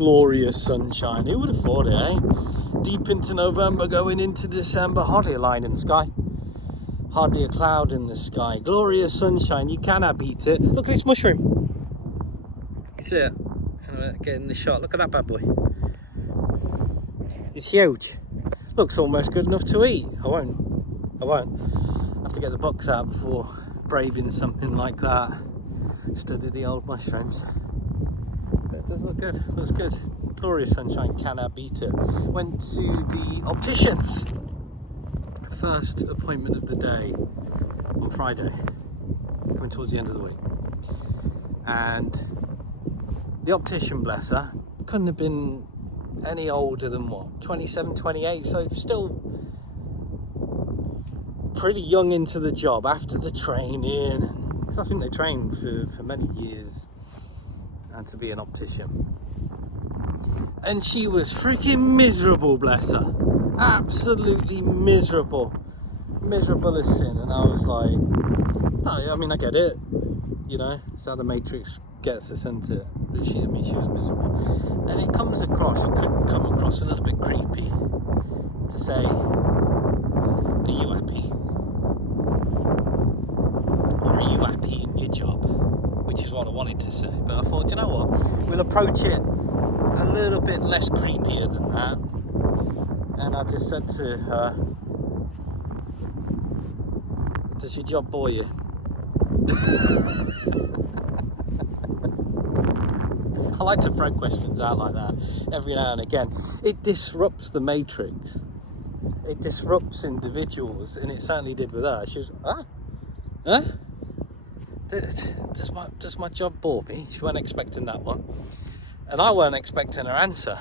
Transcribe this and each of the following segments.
glorious sunshine. Who would have thought it, eh? Deep into November, going into December, hardly a line in the sky. Hardly a cloud in the sky. Glorious sunshine, you cannot beat it. Look at this mushroom. You see it? Getting the shot. Look at that bad boy. It's huge. Looks almost good enough to eat. I won't. I have to get the box out before braving something like that. Study the old mushrooms. But it does look good. Looks good. Glorious sunshine, cannot beat it. Went to the opticians. First appointment of the day on Friday, coming towards the end of the week. And the optician, bless her, couldn't have been any older than what, 27, 28, so still pretty young into the job after the training, because I think they trained for many years and to be an optician. And she was freaking miserable, bless her, absolutely miserable as sin. And I was like, I mean, I get it, you know, it's how the Matrix gets us into it. But she was miserable, and it comes across, or could come across, a little bit creepy to say, are you happy? Or are you happy in your job? Which is what I wanted to say, but I thought, you know what, we'll approach it a little bit less creepier than that. And I just said to her, does your job bore you? I like to throw questions out like that every now and again. It disrupts the matrix. It disrupts individuals, and it certainly did with her. She was, huh? Does my job bore me? She wasn't expecting that one. And I weren't expecting her answer,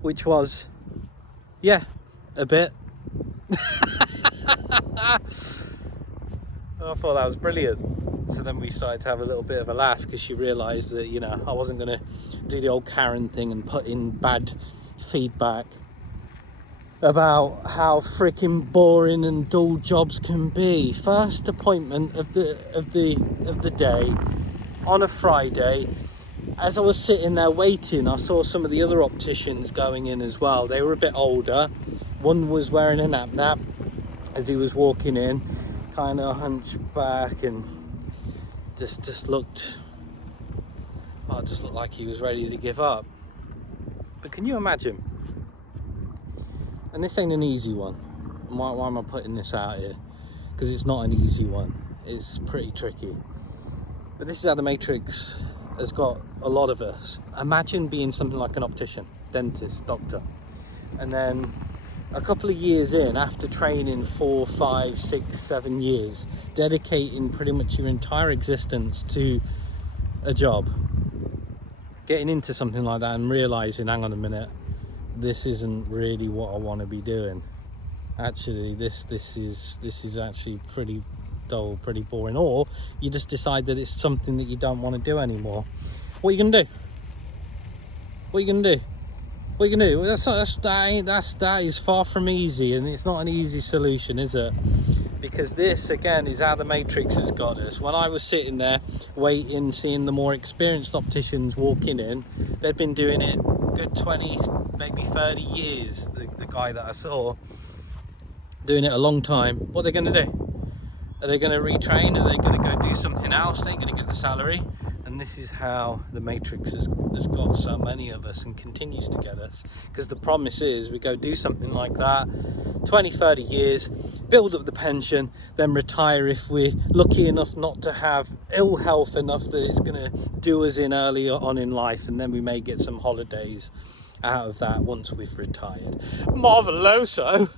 which was, yeah, a bit. I thought that was brilliant. So then we started to have a little bit of a laugh, because she realised that, you know, I wasn't going to do the old Karen thing and put in bad feedback about how freaking boring and dull jobs can be. First appointment of the day on a Friday. As I was sitting there waiting, I saw some of the other opticians going in as well. They were a bit older. One was wearing a nap as he was walking in, kind of hunched back, and just looked like he was ready to give up. But can you imagine? And this ain't an easy one. Why am I putting this out here? Because it's not an easy one. It's pretty tricky. But this is how the Matrix has got a lot of us. Imagine being something like an optician, dentist, doctor, and then a couple of years in, after training 4, 5, 6, 7 years, dedicating pretty much your entire existence to a job, getting into something like that and realizing, hang on a minute, this isn't really what I want to be doing. Actually, this is actually pretty dull, pretty boring. Or you just decide that it's something that you don't want to do anymore. What are you gonna do? What are you gonna do? What are you gonna do? That is far from easy, and it's not an easy solution, is it? Because this, again, is how the Matrix has got us. When I was sitting there waiting, seeing the more experienced opticians walking in, they'd been doing it good 20, maybe 30 years, the guy that I saw, doing it a long time. What are they going to do? Are they going to retrain? Are they going to go do something else? They ain't going to get the salary. And this is how the Matrix has got so many of us and continues to get us. Because the promise is we go do something like that, 20, 30 years, build up the pension, then retire if we're lucky enough not to have ill health enough that it's going to do us in earlier on in life. And then we may get some holidays out of that once we've retired. Marveloso!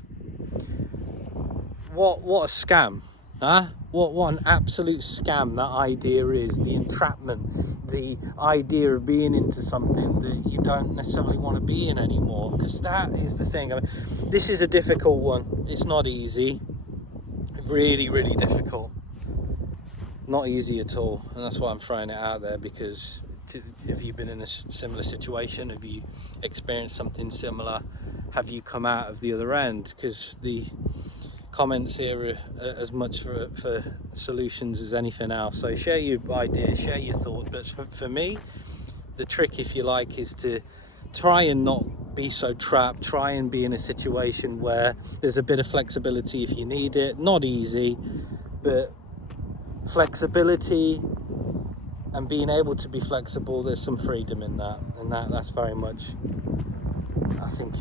What a scam, huh? What an absolute scam that idea is. The entrapment, the idea of being into something that you don't necessarily want to be in anymore. Because that is the thing. I mean, this is a difficult one. It's not easy. Really, really difficult. Not easy at all. And that's why I'm throwing it out there, because have you been in a similar situation? Have you experienced something similar? Have you come out of the other end? Because the comments here are as much for solutions as anything else. So share your ideas, share your thoughts. But for me, the trick, if you like, is to try and not be so trapped. Try and be in a situation where there's a bit of flexibility if you need it. Not easy, but flexibility and being able to be flexible, there's some freedom in that, and that's very much, I think,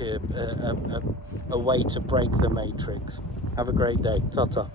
a way to break the matrix. Have a great day. Ta-ta.